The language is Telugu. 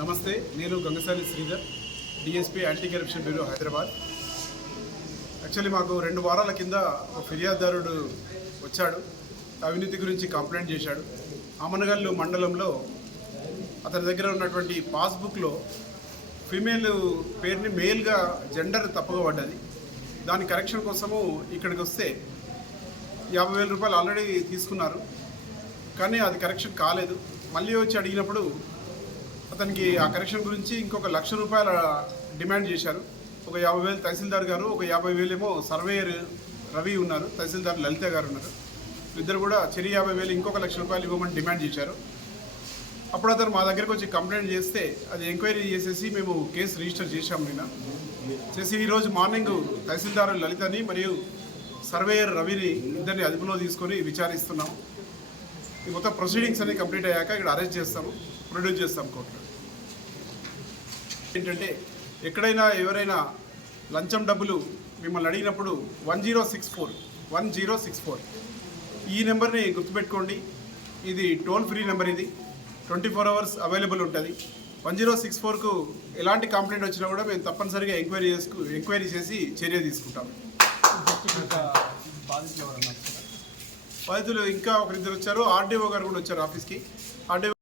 నమస్తే, నేను Gangasani Sridhar, DSP anti corruption bureau Hyderabad. Actually మాకు 2 వారాల కింద ఒక ఫిర్యాదుదారుడు వచ్చాడు. అవినీతి గురించి కంప్లైంట్ చేశాడు. ఆమనగల్లు మండలంలో అతని దగ్గర ఉన్నటువంటి పాస్బుక్లో ఫీమేల్ పేరుని మేల్గా జెండర్ తప్పుగా పడ్డది. దాని కరెక్షన్ కోసము ఇక్కడికి వస్తే 50,000 రూపాయలు ఆల్రెడీ తీసుకున్నారు, కానీ అది కరెక్షన్ కాలేదు. మళ్ళీ వచ్చి అడిగినప్పుడు అతనికి ఆ కరెక్షన్ గురించి ఇంకొక 1,00,000 రూపాయల డిమాండ్ చేశారు. ఒక 50,000 తహసీల్దార్ గారు, ఒక 50,000 ఏమో సర్వేయర్ రవి ఉన్నారు, తహసీల్దార్ లలిత గారు ఉన్నారు. ఇద్దరు కూడా చెరి 50,000 ఇంకొక 1,00,000 రూపాయలు ఇవ్వమని డిమాండ్ చేశారు. అప్పుడు అతను మా దగ్గరకు వచ్చి కంప్లైంట్ చేస్తే అది ఎంక్వైరీ చేసేసి మేము కేసు రిజిస్టర్ చేశాము. నిన్న చేసి ఈరోజు మార్నింగ్ తహసీల్దార్ లలితని మరియు సర్వేయర్ రవిని ఇద్దరిని అదుపులో తీసుకొని విచారిస్తున్నాము. ఈ మొత్తం ప్రొసీడింగ్స్ అన్ని కంప్లీట్ అయ్యాక ఇక్కడ అరెస్ట్ చేస్తాము, ప్రొడ్యూస్ చేస్తాం కోర్టులో. ఏంటంటే ఎక్కడైనా ఎవరైనా లంచం డబ్బులు మిమ్మల్ని అడిగినప్పుడు 1064 ఈ నెంబర్ని గుర్తుపెట్టుకోండి. ఇది టోల్ ఫ్రీ నెంబర్, ఇది 24 అవర్స్ అవైలబుల్ ఉంటుంది. 1064కు ఎలాంటి కంప్లైంట్ వచ్చినా కూడా మేము తప్పనిసరిగా ఎంక్వైరీ చేసి చర్య తీసుకుంటాం. బాధితులు ఇంకా ఒకరిద్దరు వచ్చారు. ఆర్డీఓ గారు కూడా వచ్చారు ఆఫీస్కి. ఆర్డీఓ